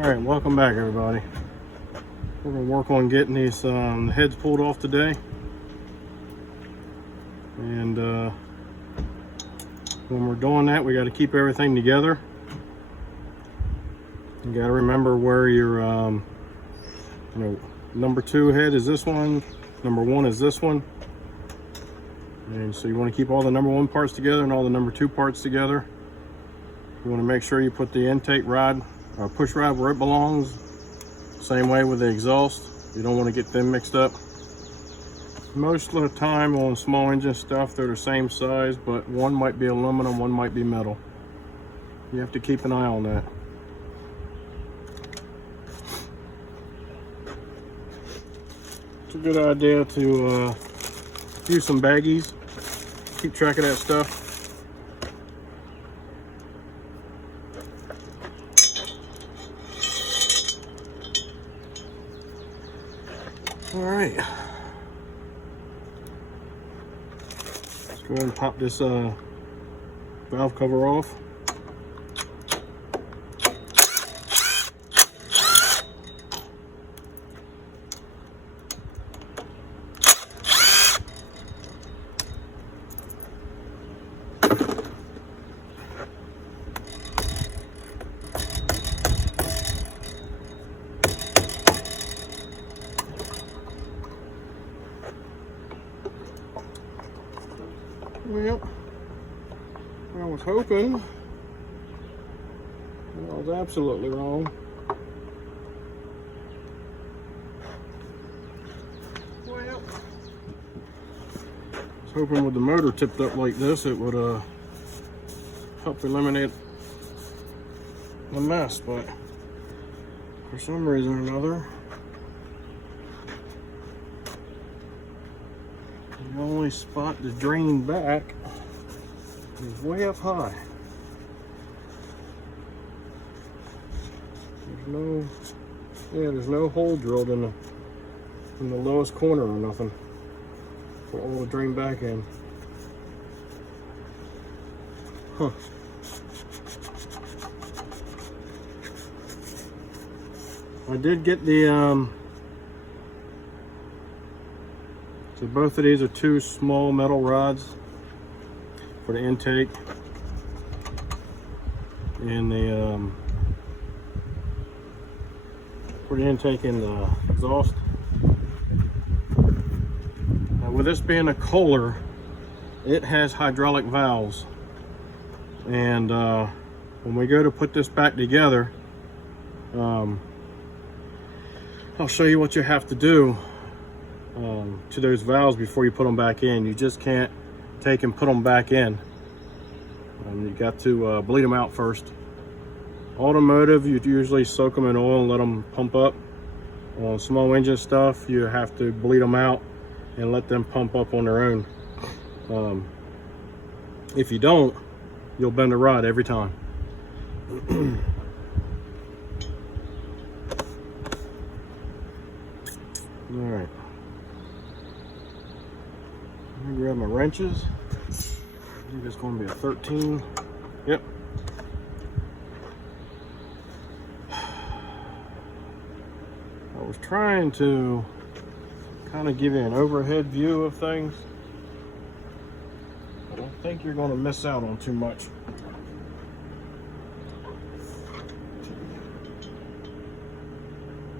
Alright, welcome back everybody. We're going to work on getting these heads pulled off today. And when we're doing that, we got to keep everything together. You got to remember where your number 2 head is this one, number 1 is this one. And so you want to keep all the number 1 parts together and all the number 2 parts together. You want to make sure you put the intake rod or push rod where it belongs. Same way with the exhaust. You don't want to get them mixed up. Most of the time on small engine stuff, they're the same size, but one might be aluminum, one might be metal. You have to keep an eye on that. It's a good idea to use some baggies. Keep track of that stuff. All right. Let's go ahead and pop this valve cover off. Well, I was hoping. I was absolutely wrong. Well, I was hoping with the motor tipped up like this, it would help eliminate the mess, but for some reason or another, the only spot to drain back is way up high. There's no hole drilled in the lowest corner or nothing for all to drain back in. Huh. I did get the so both of these are 2 small metal rods for the intake and the for the intake and the exhaust. Now, with this being a Kohler, it has hydraulic valves, and when we go to put this back together, I'll show you what you have to do to those valves before you put them back in. You just can't take and put them back in. You got to bleed them out first. Automotive, you'd usually soak them in oil and let them pump up. On small engine stuff, you have to bleed them out and let them pump up on their own. If you don't, you'll bend the rod every time. All right. Let me grab my wrenches. I think it's going to be a 13. Yep. I was trying to kind of give you an overhead view of things. I don't think you're going to miss out on too much.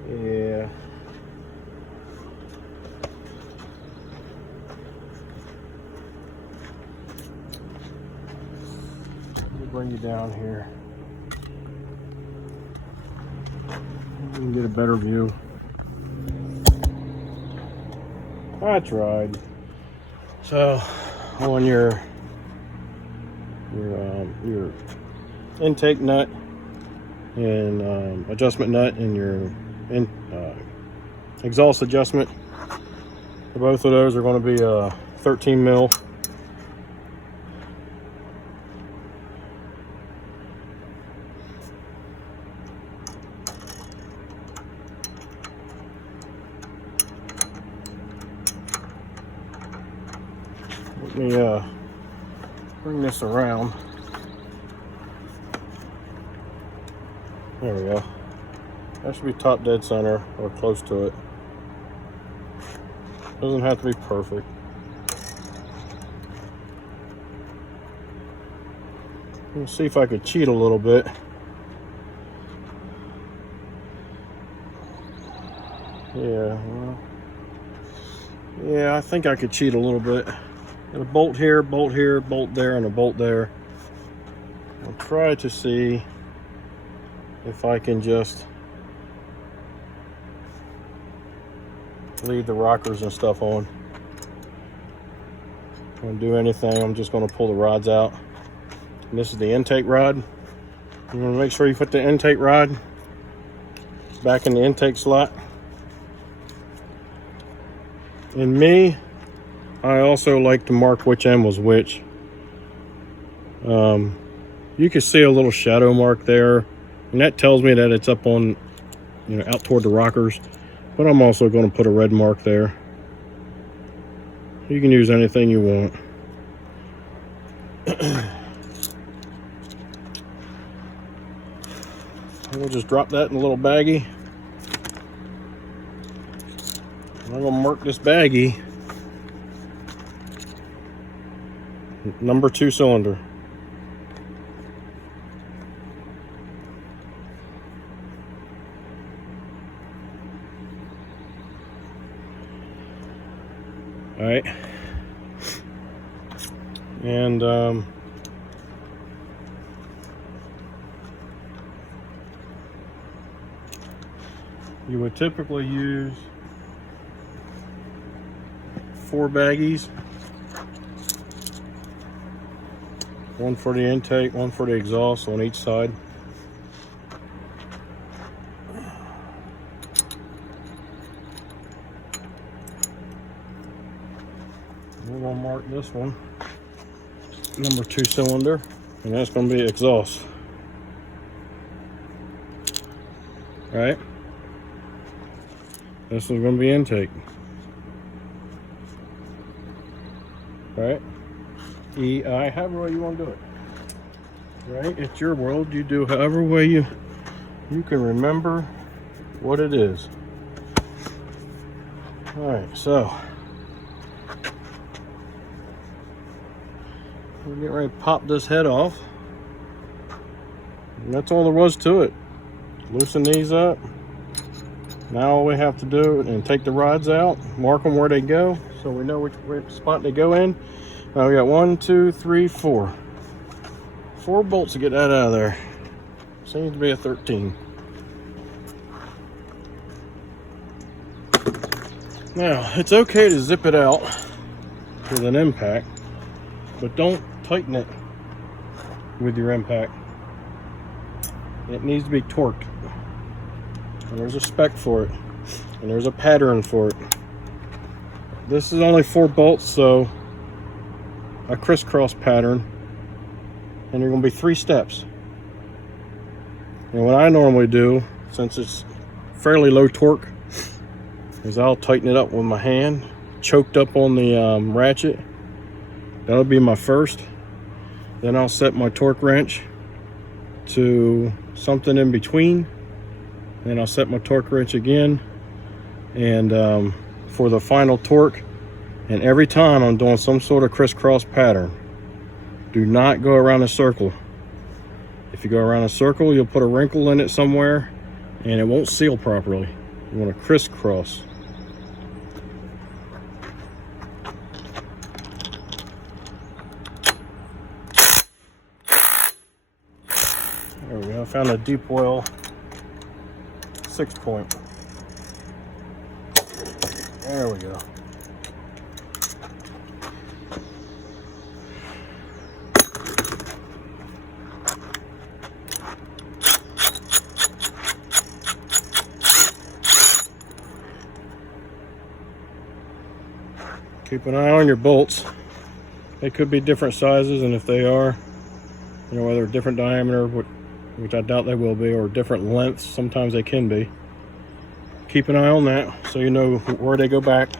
Yeah. Bring you down here. You can get a better view. I tried. So on your intake nut and adjustment nut and your exhaust adjustment, both of those are going to be 13 mil. Let me bring this around. There we go. That should be top dead center or close to it. Doesn't have to be perfect. Let's see if I could cheat a little bit. Yeah, well, yeah, I think I could cheat a little bit. Got a bolt here, bolt there, and a bolt there. I'll try to see if I can just leave the rockers and stuff on. If I don't do anything, I'm just going to pull the rods out. And this is the intake rod. You want to make sure you put the intake rod back in the intake slot. And me, I also like to mark which end was which. You can see a little shadow mark there, and that tells me that it's up on, you know, out toward the rockers. But I'm also going to put a red mark there. You can use anything you want. We'll just drop that in a little baggie. I'm going to mark this baggie number 2 cylinder. All right, and you would typically use 4 baggies, 1 for the intake, 1 for the exhaust on each side. We're going to mark this one number 2 cylinder, and that's going to be exhaust. All right, this is going to be intake. All right, EI, however way you want to do it. Right, it's your world. You do however way you can remember what it is. All right, so we'll get ready to pop this head off. And that's all there was to it. Loosen these up. Now all we have to do is take the rods out, mark them where they go, so we know which spot they go in. Now we got 1, 2, 3, 4. 4 bolts to get that out of there. Seems to be a 13. Now, it's okay to zip it out with an impact, but don't tighten it with your impact. It needs to be torqued. And there's a spec for it. And there's a pattern for it. This is only 4 bolts, so a crisscross pattern. And there are going to be 3 steps. And what I normally do, since it's fairly low torque, is I'll tighten it up with my hand, choked up on the ratchet. That'll be my first. Then I'll set my torque wrench to something in between. Then I'll set my torque wrench again, and for the final torque. And every time I'm doing some sort of crisscross pattern. Do not go around a circle. If you go around a circle, you'll put a wrinkle in it somewhere and it won't seal properly. You want to crisscross. There we go. I found a deep oil 6-point. There we go. Keep an eye on your bolts. They could be different sizes, and if they are, you know, whether different diameter, which I doubt they will be, or different lengths, sometimes they can be. Keep an eye on that so you know where they go back.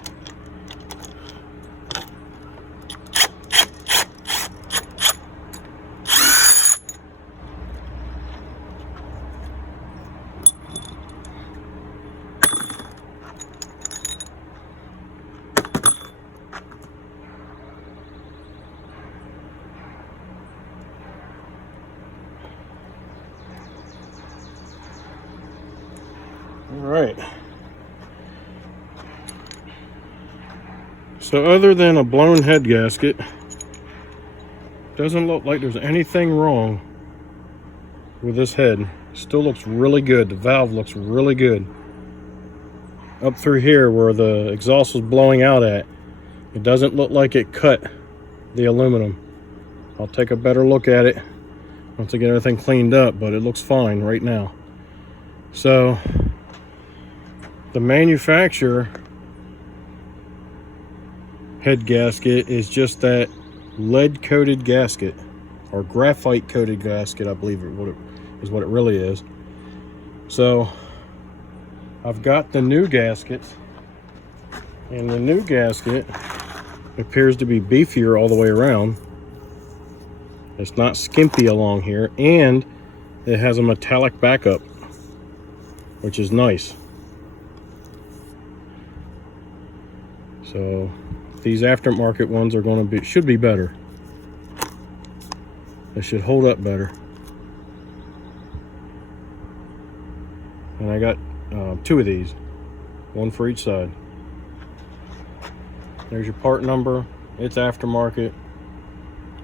All right. So other than a blown head gasket, doesn't look like there's anything wrong with this head. Still looks really good. The valve looks really good. Up through here where the exhaust was blowing out at, it doesn't look like it cut the aluminum. I'll take a better look at it once I get everything cleaned up, but it looks fine right now. So the manufacturer head gasket is just that lead coated gasket, or graphite coated gasket, I believe is what it really is. So I've got the new gasket, and the new gasket appears to be beefier all the way around. It's not skimpy along here, and it has a metallic backup, which is nice. So these aftermarket ones are going to should be better. They should hold up better. And I got 2 of these, one for each side. There's your part number. It's aftermarket.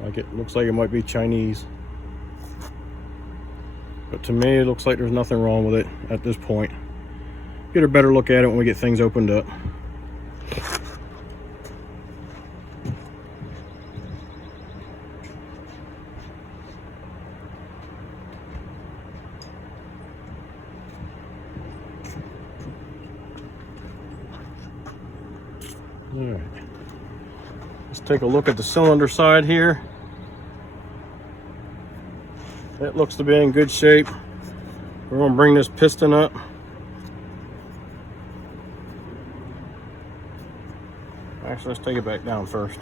Like, it looks like it might be Chinese, but to me it looks like there's nothing wrong with it at this point. Get a better look at it when we get things opened up. All right, let's take a look at the cylinder side here. It looks to be in good shape. We're going to bring this piston up. Actually, let's take it back down first.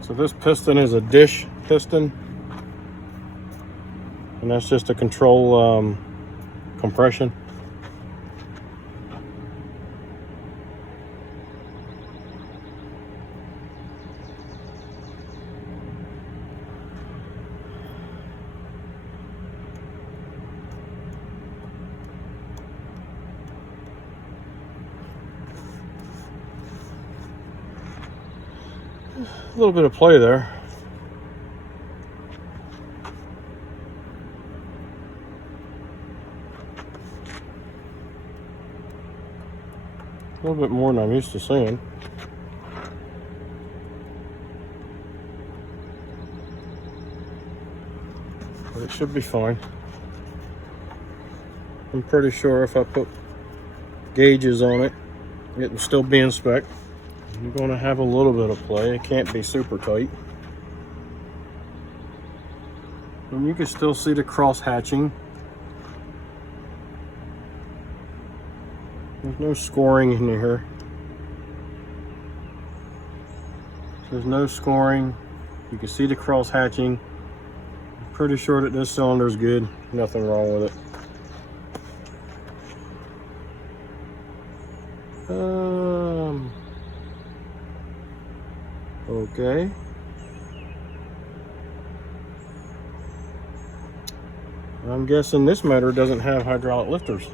So this piston is a dish piston, and that's just to control compression. A little bit of play there. A little bit more than I'm used to seeing. But it should be fine. I'm pretty sure if I put gauges on it, it will still be in spec. You're going to have a little bit of play. It can't be super tight. And you can still see the cross hatching. There's no scoring in here. There's no scoring. You can see the cross hatching. I'm pretty sure that this cylinder is good. Nothing wrong with it. Okay. I'm guessing this motor doesn't have hydraulic lifters.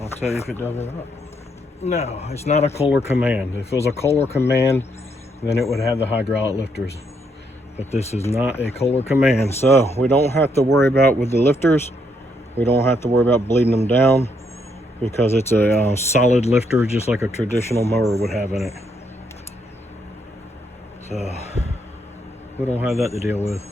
I'll tell you if it does or not. No, it's not a Kohler command. If it was a Kohler command, then it would have the hydraulic lifters. But this is not a Kohler command, so we don't have to worry about with the lifters. We don't have to worry about bleeding them down, because it's a solid lifter, just like a traditional mower would have in it. So we don't have that to deal with.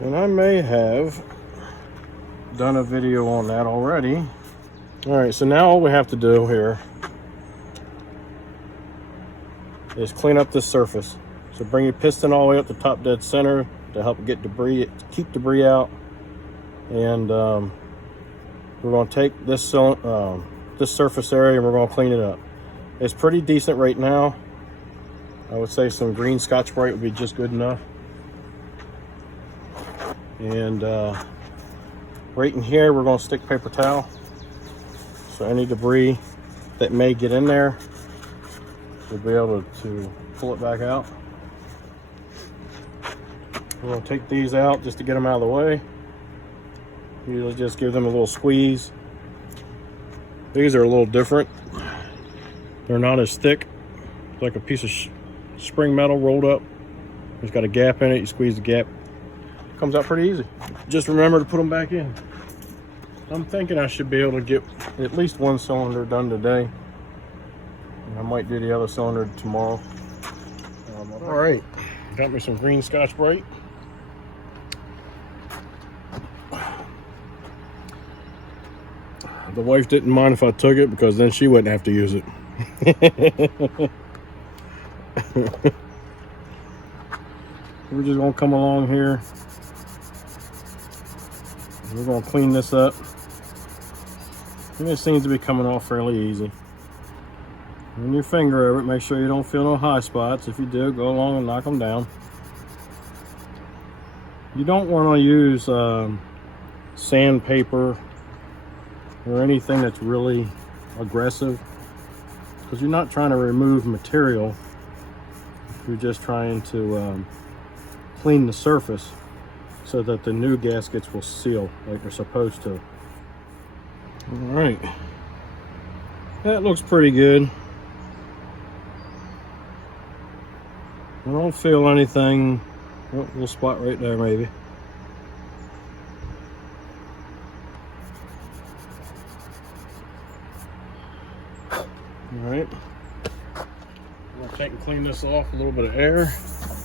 And I may have done a video on that already. All right, so now all we have to do here is clean up this surface. So bring your piston all the way up to top dead center to help get debris, keep debris out. And we're going to take this surface area and we're going to clean it up. It's pretty decent right now. I would say some green Scotch-Brite would be just good enough. And right in here, we're going to stick paper towel. So any debris that may get in there, we'll be able to pull it back out. We're going to take these out just to get them out of the way. Usually just give them a little squeeze. These are a little different. They're not as thick. It's like a piece of spring metal rolled up. It's got a gap in it. You squeeze the gap. Comes out pretty easy. Just remember to put them back in. I'm thinking I should be able to get at least one cylinder done today. I might do the other cylinder tomorrow. All right, got me some green Scotch-Brite. The wife didn't mind if I took it because then she wouldn't have to use it. We're just gonna come along here. We're gonna clean this up. And it seems to be coming off fairly easy. Run your finger over it, make sure you don't feel no high spots. If you do, go along and knock them down. You don't want to use sandpaper or anything that's really aggressive, because you're not trying to remove material. You're just trying to clean the surface so that the new gaskets will seal like they're supposed to. All right, that looks pretty good. I don't feel anything. Oh, a little spot right there maybe. All right, I'm gonna take and clean this off, a little bit of air,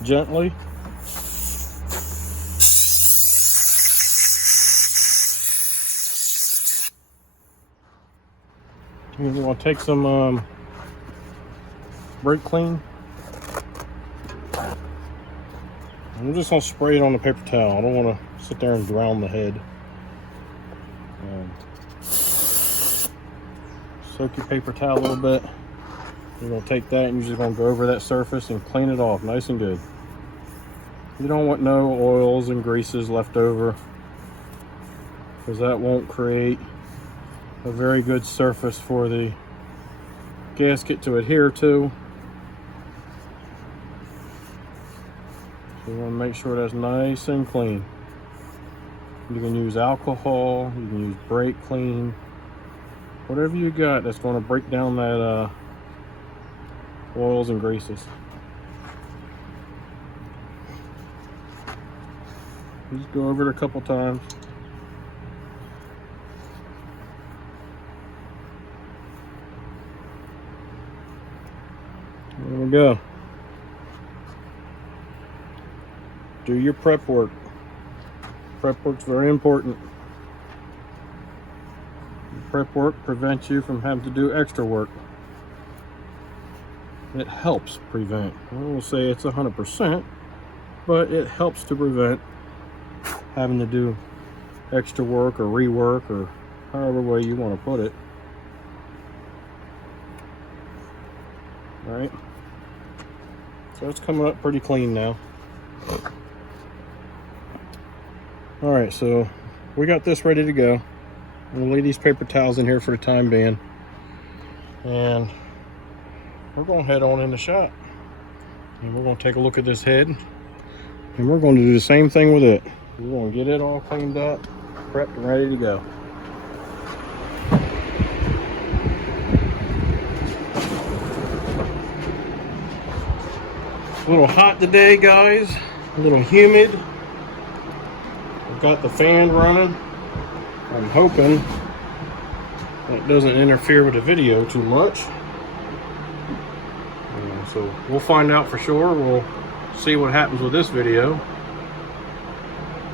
gently. And we're gonna take some brake clean. I'm just gonna spray it on the paper towel. I don't want to sit there and drown the head. Soak your paper towel a little bit. You're gonna take that and you're just gonna go over that surface and clean it off nice and good. You don't want no oils and greases left over, because that won't create a very good surface for the gasket to adhere to. So you want to make sure that's nice and clean. You can use alcohol, you can use brake clean, whatever you got that's going to break down that oils and greases. Just go over it a couple times. There we go. Do your prep work. Prep work's very important. Prep work prevents you from having to do extra work. It helps prevent. I won't say it's 100%, but it helps to prevent having to do extra work or rework, or however way you want to put it. All right. So it's coming up pretty clean now. All right, so we got this ready to go. We'll leave these paper towels in here for the time being, and we're going to head on in the shop, and we're going to take a look at this head, and we're going to do the same thing with it. We're going to get it all cleaned up, prepped and ready to go. It's a little hot today, guys, a little humid. I've got the fan running. I'm hoping it doesn't interfere with the video too much. So we'll find out for sure. We'll see what happens with this video,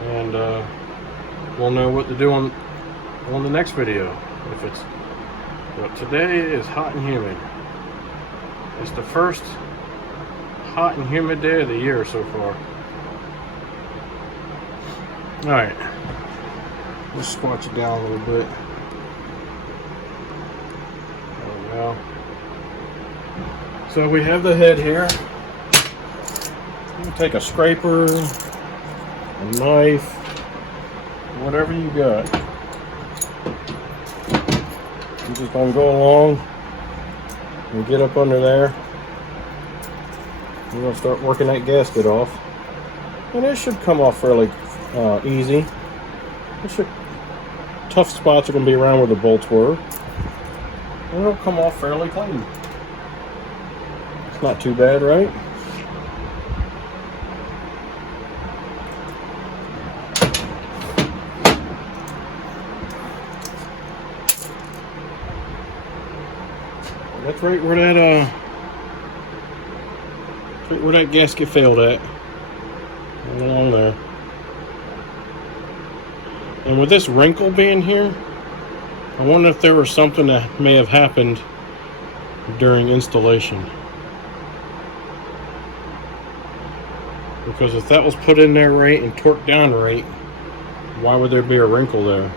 and we'll know what to do on the next video. But today is hot and humid. It's the first hot and humid day of the year so far. All right, let's squat you down a little bit. There we go. So we have the head here. You take a scraper, a knife, whatever you got. You're just going to go along and get up under there. You're going to start working that gasket off. And it should come off fairly easy. Tough spots are going to be around where the bolts were. And it'll come off fairly clean. It's not too bad, right? That's right where that gasket failed at. Right along there. And with this wrinkle being here, I wonder if there was something that may have happened during installation. Because if that was put in there right and torqued down right, why would there be a wrinkle there?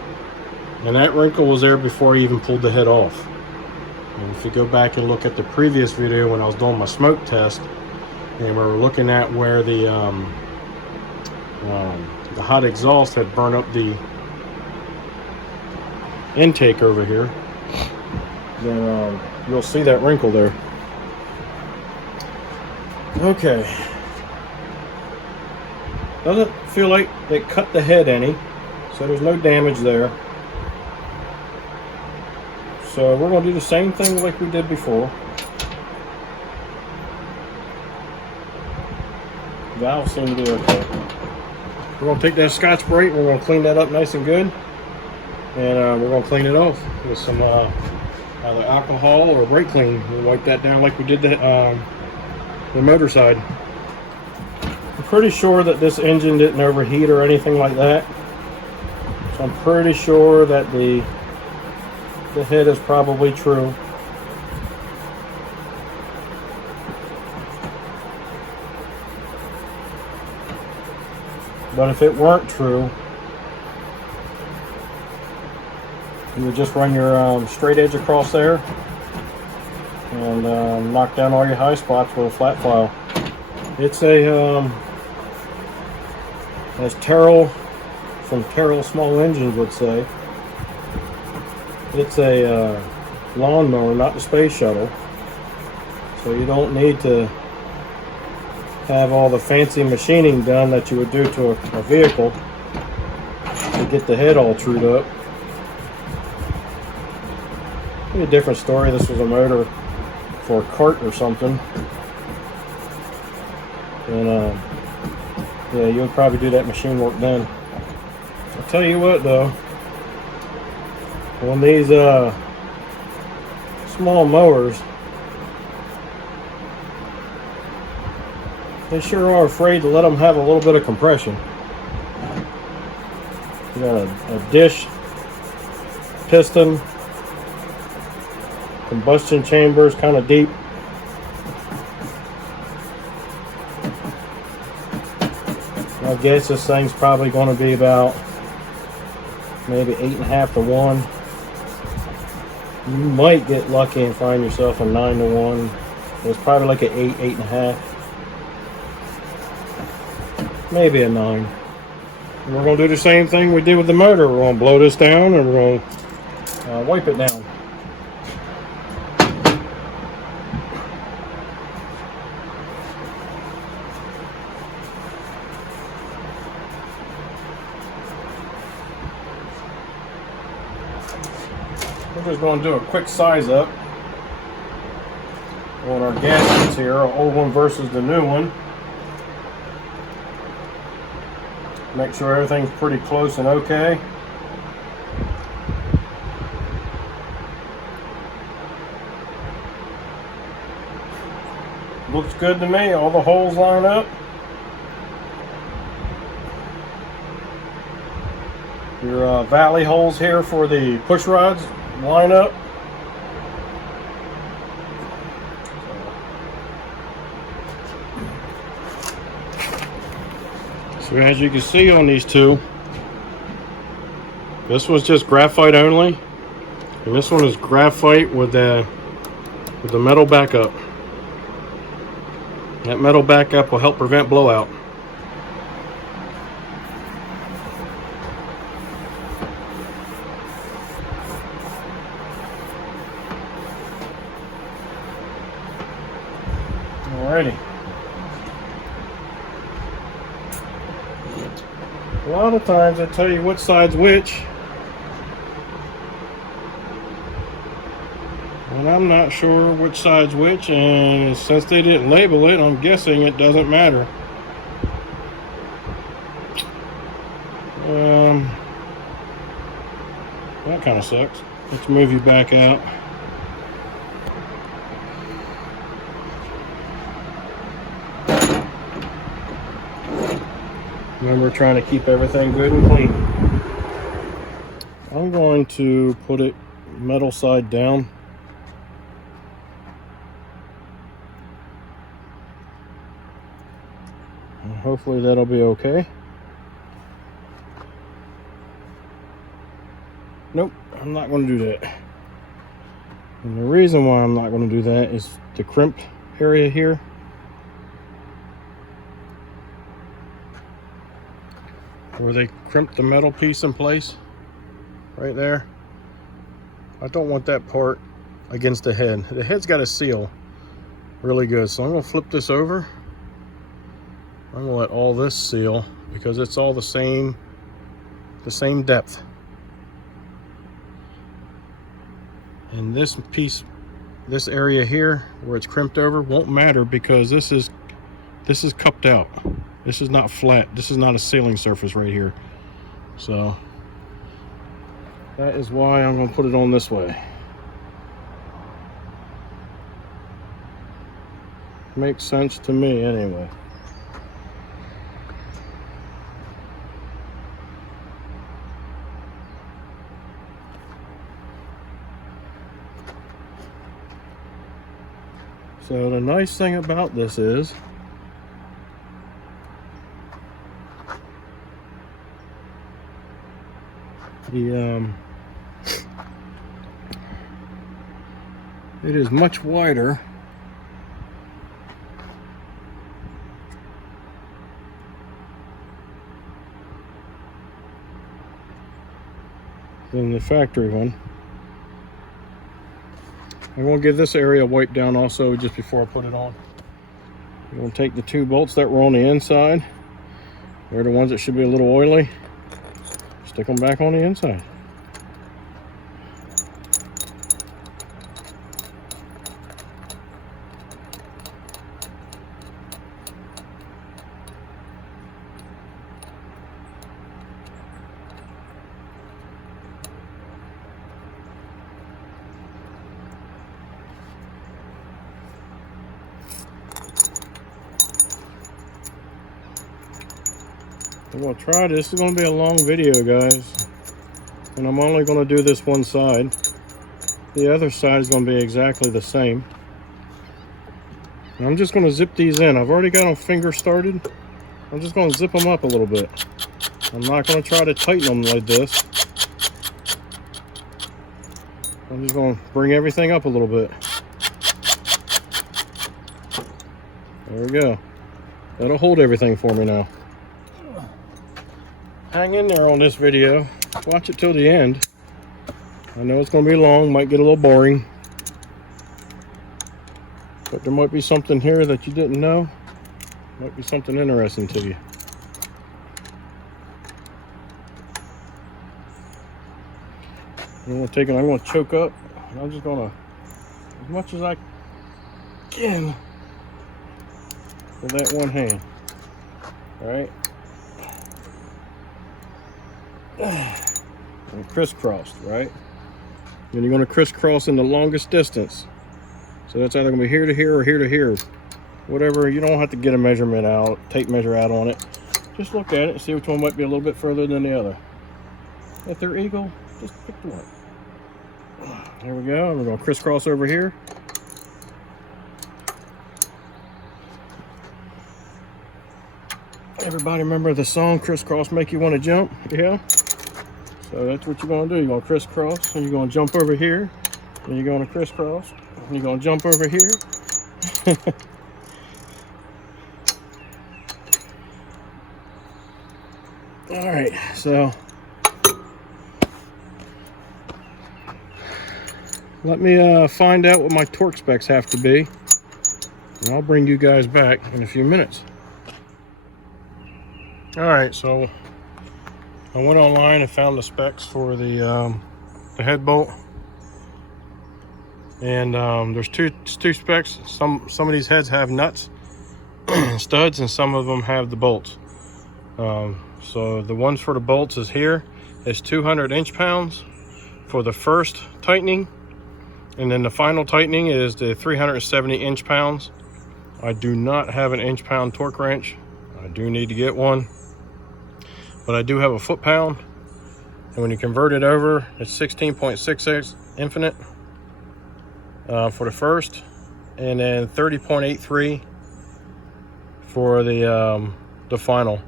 And that wrinkle was there before I even pulled the head off. And if you go back and look at the previous video when I was doing my smoke test, and we were looking at where the hot exhaust had burned up the intake over here, then you'll see that wrinkle there. Okay. Doesn't feel like they cut the head any, so there's no damage there. So we're going to do the same thing like we did before. Valves seem to be okay. We're going to take that Scotch-Brite and we're going to clean that up nice and good. And we're going to clean it off with some either alcohol or brake clean. We'll wipe that down like we did the motor side. I'm pretty sure that this engine didn't overheat or anything like that. So I'm pretty sure that the head is probably true. But if it weren't true, you would just run your straight edge across there and knock down all your high spots with a flat file. It's a, as Terrell from Terrell Small Engines would say, it's a lawnmower, not the space shuttle. So you don't need to have all the fancy machining done that you would do to a vehicle to get the head all trued up. Maybe a different story. This was a motor for a cart or something. And yeah, you would probably do that machine work then. I'll tell you what though, on these small mowers, they sure are afraid to let them have a little bit of compression. You got a dish, piston, combustion chambers kind of deep. I guess this thing's probably going to be about maybe 8.5 to 1. You might get lucky and find yourself a 9 to 1. It's probably like an 8, 8.5. Maybe a 9. And we're going to do the same thing we did with the motor. We're going to blow this down and we're going to wipe it down. We're just going to do a quick size up on our gaskets here, our old one versus the new one. Make sure everything's pretty close and okay. Looks good to me. All the holes line up. Your valley holes here for the push rods line up. So as you can see on these two, this was just graphite only, and this one is graphite with the metal backup. That metal backup will help prevent blowout. Alrighty. A lot of times I tell you which side's which, and I'm not sure which side's which, and since they didn't label it, I'm guessing it doesn't matter. That kind of sucks. Let's move you back out. Remember, trying to keep everything good and clean. I'm going to put it metal side down. And hopefully that'll be okay. Nope, I'm not going to do that. And the reason why I'm not going to do that is the crimp area here. Where they crimped the metal piece in place, right there. I don't want that part against the head. The head's got to seal really good. So I'm going to flip this over. I'm going to let all this seal because it's all the same depth. And this piece, this area here where it's crimped over won't matter because this is cupped out. This is not flat. This is not a sealing surface right here. So that is why I'm going to put it on this way. Makes sense to me anyway. So the nice thing about this is it is much wider than the factory one. I'm going to get this area wiped down also just before I put it on. I'm going to take the 2 bolts that were on the inside. They're the ones that should be a little oily. Stick them back on the inside. I'm going to try this. This is going to be a long video, guys. And I'm only going to do this one side. The other side is going to be exactly the same. And I'm just going to zip these in. I've already got them finger started. I'm just going to zip them up a little bit. I'm not going to try to tighten them like this. I'm just going to bring everything up a little bit. There we go. That'll hold everything for me now. Hang in there on this video. Watch it till the end. I know it's going to be long, might get a little boring. But there might be something here that you didn't know. Might be something interesting to you. I'm going to choke up. And I'm just going to, as much as I can, with that one hand. Alright? And crisscrossed, right? And you're going to crisscross in the longest distance. So that's either going to be here to here or here to here. Whatever, you don't have to get a measurement out, tape measure out on it. Just look at it and see which one might be a little bit further than the other. If they're equal, just pick the one. There we go. We're going to crisscross over here. Everybody remember the song Crisscross Make You Want to Jump? Yeah? So that's what you're going to do. You're going to crisscross, and you're going to jump over here, and you're going to crisscross, and you're going to jump over here. All right, so let me find out what my torque specs have to be, and I'll bring you guys back in a few minutes. All right, so I went online and found the specs for the head bolt, and there's two specs. Some of these heads have nuts, studs, and some of them have the bolts. So the ones for the bolts is here. It's 200 inch-pounds for the first tightening, and then the final tightening is the 370 inch-pounds. I do not have an inch-pound torque wrench. I do need to get one, but I do have a foot-pound, and when you convert it over, it's 16.66 infinite for the first, and then 30.83 for the final.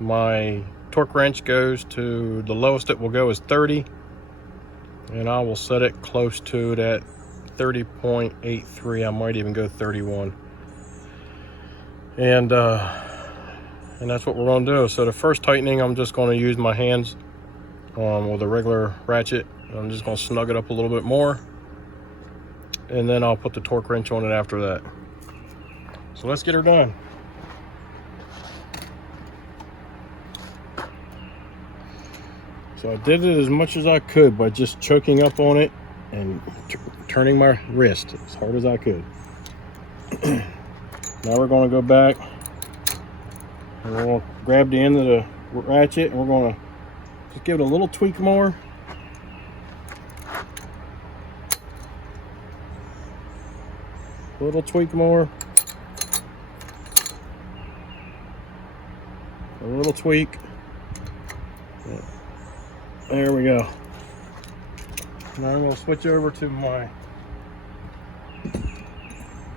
My torque wrench goes to, the lowest it will go is 30, and I will set it close to that 30.83. I might even go 31, and that's what we're going to do. So the first tightening, I'm just going to use my hands with a regular ratchet. I'm just going to snug it up a little bit more, and then I'll put the torque wrench on it after that. So let's get her done. So I did it as much as I could by just choking up on it and turning my wrist as hard as I could. Now we're going to go back and we're going to grab the end of the ratchet, and we're going to just give it a little tweak more. A little tweak more. A little tweak. There we go. Now I'm going to switch over to my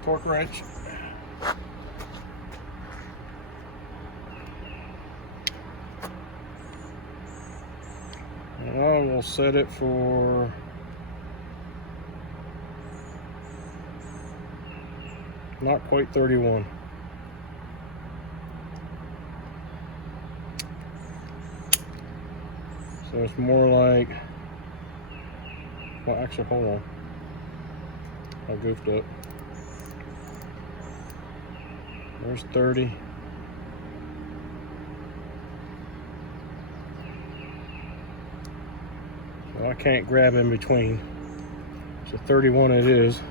torque wrench. And I will set it for not quite 31. So it's more like, well, actually, hold on. I goofed up. There's 30. So I can't grab in between. So 31 it is.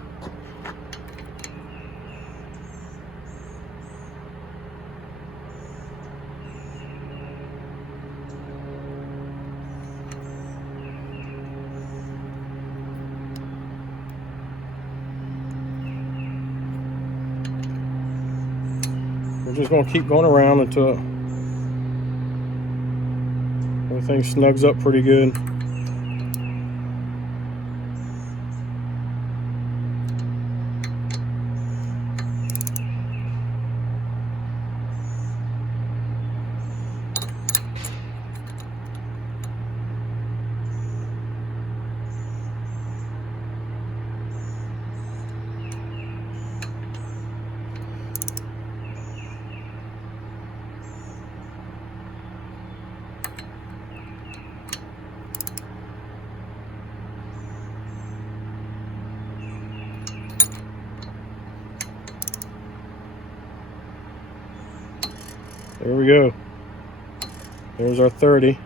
We're just going to keep going around until everything snugs up pretty good. There we go. There's our 30.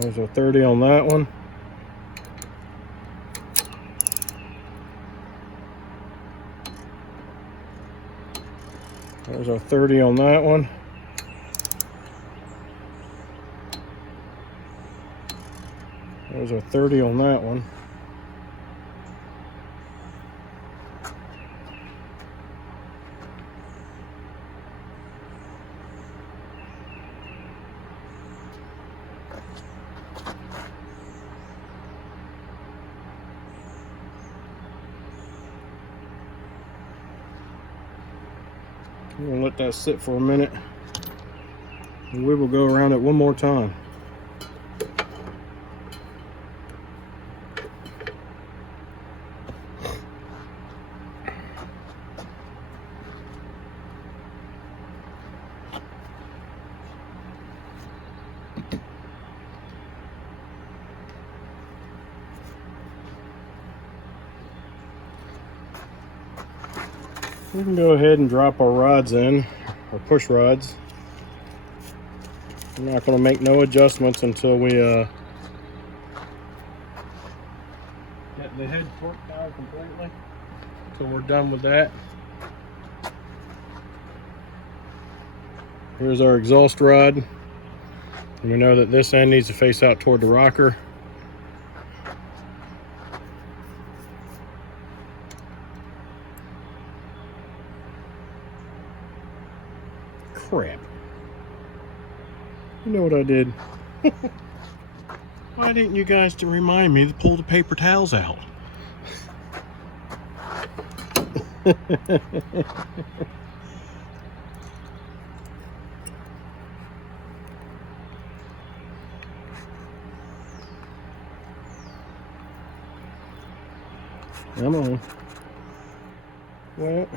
There's our 30 on that one. There's our 30 on that one. There's our 30 on that one. I'm going to let that sit for a minute, and we will go around it one more time. We can go ahead and drop our rods in, our push rods. I'm not going to make no adjustments until we get the head torqued down completely. Until we're done with that. Here's our exhaust rod. And we know that this end needs to face out toward the rocker. Crap. You know what I did? Why didn't you guys to remind me to pull the paper towels out? Come on. Well,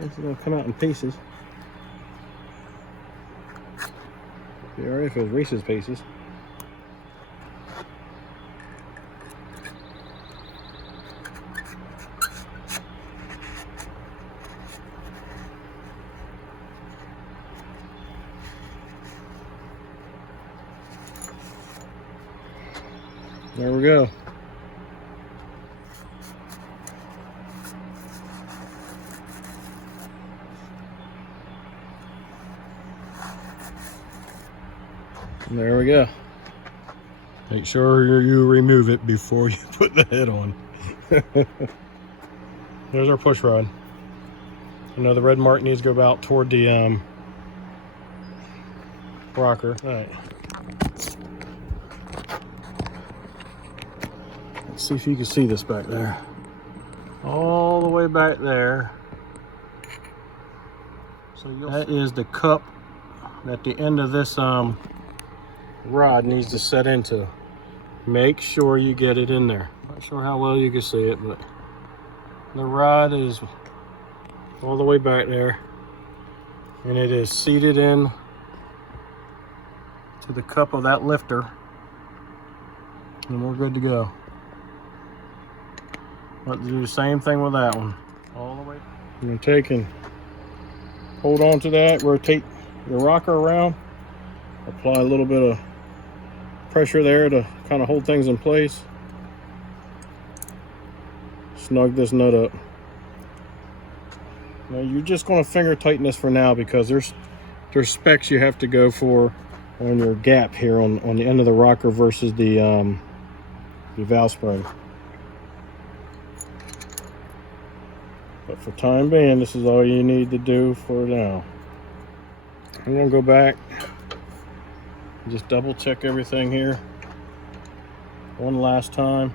it's gonna come out in pieces. Be alright if it was Reese's Pieces. There we go. There we go. Make sure you remove it before you put the head on. There's our push rod. You know the red mark needs to go about toward the rocker. All right. Let's see if you can see this back there. All the way back there. So that is the cup at the end of this rod needs to set into. Make sure you get it in there. Not sure how well you can see it, but the rod is all the way back there, and it is seated in to the cup of that lifter, and we're good to go. Let's do the same thing with that one. All the way. You're gonna take and hold on to that, rotate your rocker around, apply a little bit of pressure there to kind of hold things in place. Snug this nut up. Now you're just going to finger tighten this for now because there's specs you have to go for on your gap here on the end of the rocker versus the valve spring. But for time being, this is all you need to do for now. I'm going to go back. Just double check everything here one last time.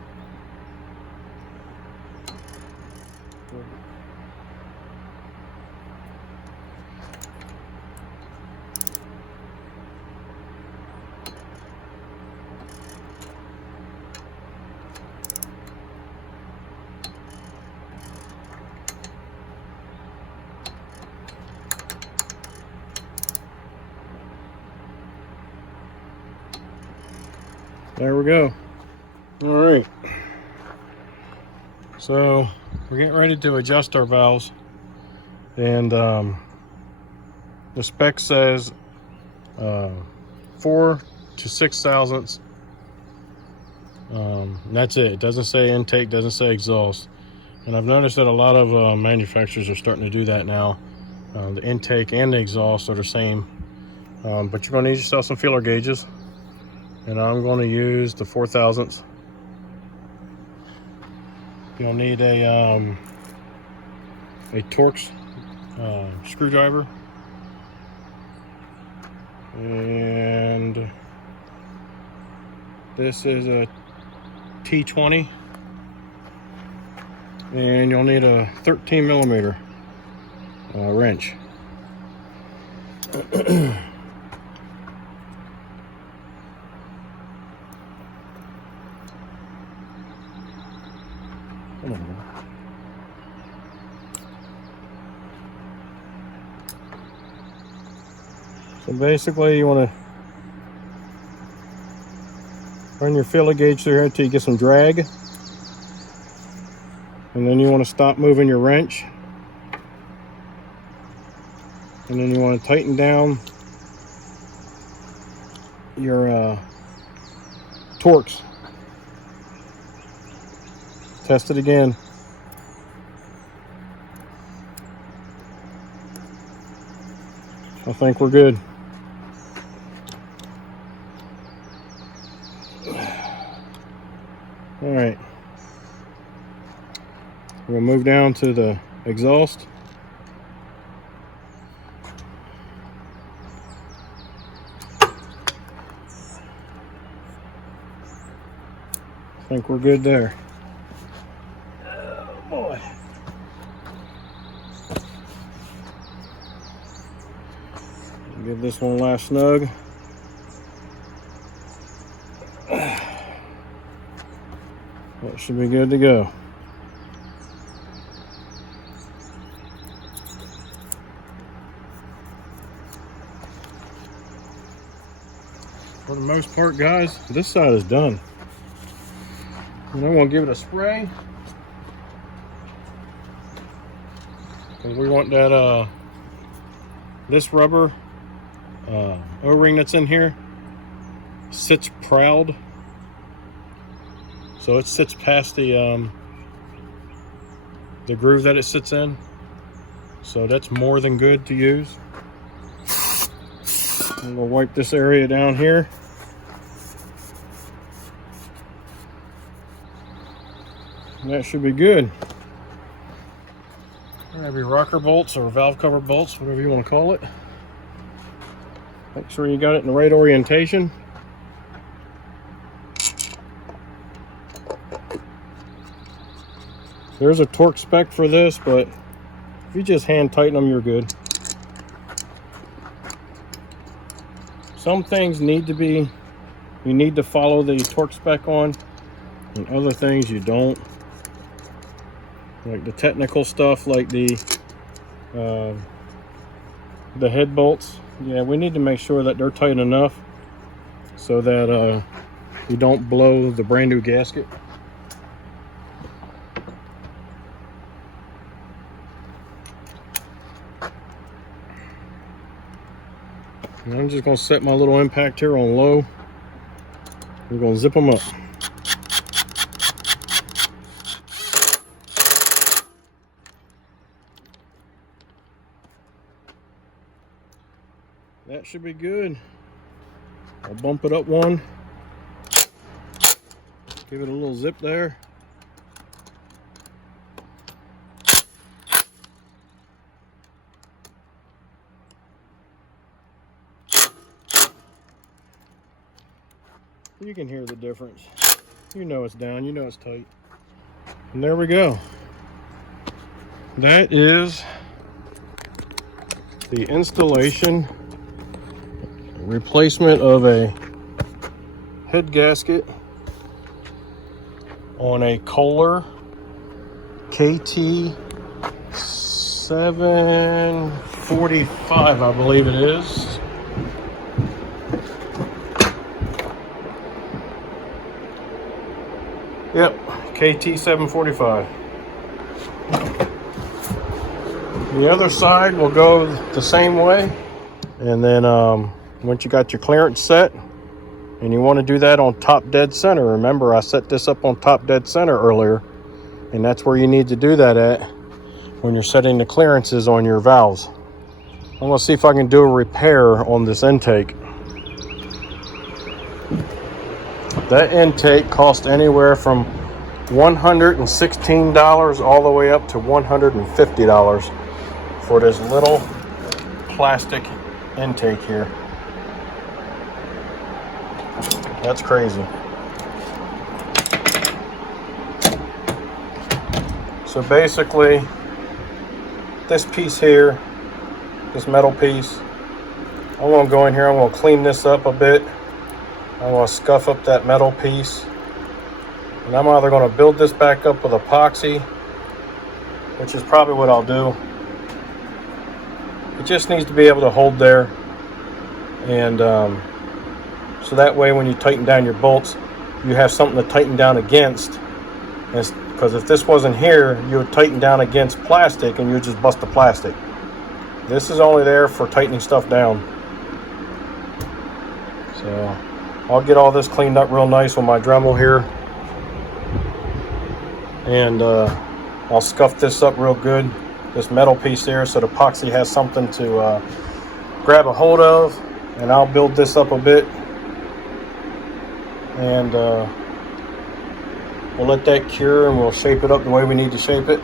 There we go. All right. So we're getting ready to adjust our valves, and the spec says 4 to 6 thousandths. That's it. It doesn't say intake, doesn't say exhaust. And I've noticed that a lot of manufacturers are starting to do that now. The intake and the exhaust are the same, but you're going to need yourself some feeler gauges. And I'm going to use the 4 thousandths. You'll need a Torx screwdriver, and this is a T20, and you'll need a 13 millimeter wrench. So basically you want to run your feeler gauge through here until you get some drag, and then you want to stop moving your wrench And then you want to tighten down your Torx. Test it again. I think we're good. All right. We'll move down to the exhaust. I think we're good there. Oh boy. Give this one a last snug. That should be good to go. For the most part, guys, this side is done. And I'm gonna give it a spray, because we want that this rubber O-ring that's in here sits proud, so it sits past the groove that it sits in, so that's more than good to use. And we'll wipe this area down here. And that should be good. Have your rocker bolts or valve cover bolts, whatever you want to call it. Make sure you got it in the right orientation. There's a torque spec for this, but if you just hand tighten them, you're good. Some things need to be, you need to follow the torque spec on, and other things you don't. Like the technical stuff, like the head bolts. Yeah, we need to make sure that they're tight enough so that you don't blow the brand new gasket. And I'm just going to set my little impact here on low. We're going to zip them up. That should be good. I'll bump it up one. Give it a little zip there. You can hear the difference. You know it's down, you know it's tight. And there we go. That is the installation, replacement of a head gasket on a Kohler KT 745, I believe it is. Yep, KT 745. The other side will go the same way. And then once you got your clearance set, and you want to do that on top dead center. Remember, I set this up on top dead center earlier, and that's where you need to do that at when you're setting the clearances on your valves. I'm going to see if I can do a repair on this intake. That intake cost anywhere from $116 all the way up to $150 for this little plastic intake here. That's crazy. So basically, this piece here, this metal piece, I'm going to go in here, I'm going to clean this up a bit. I'm going to scuff up that metal piece, and I'm either going to build this back up with epoxy, which is probably what I'll do. It just needs to be able to hold there, and so that way when you tighten down your bolts, you have something to tighten down against. Because if this wasn't here, you would tighten down against plastic and you would just bust the plastic. This is only there for tightening stuff down. So I'll get all this cleaned up real nice with my Dremel here. And I'll scuff this up real good, this metal piece there, so the epoxy has something to grab a hold of. And I'll build this up a bit. And we'll let that cure, and we'll shape it up the way we need to shape it.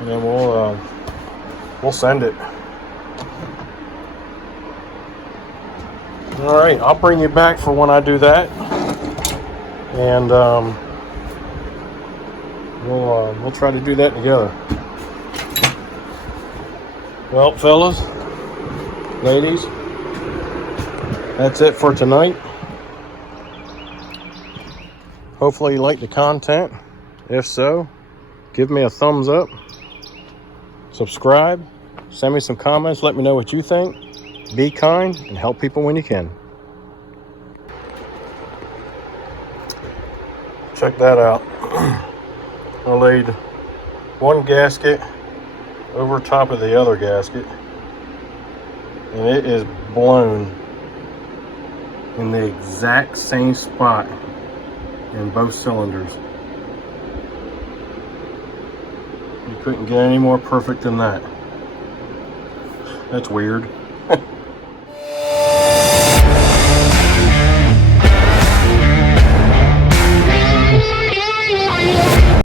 And then we'll send it. All right, I'll bring you back for when I do that, and we'll try to do that together. Well, fellas, ladies, that's it for tonight. Hopefully you like the content. If so, give me a thumbs up, subscribe, send me some comments, let me know what you think. Be kind and help people when you can. Check that out. I laid one gasket over top of the other gasket, and it is blown in the exact same spot in both cylinders. You couldn't get any more perfect than that. That's weird.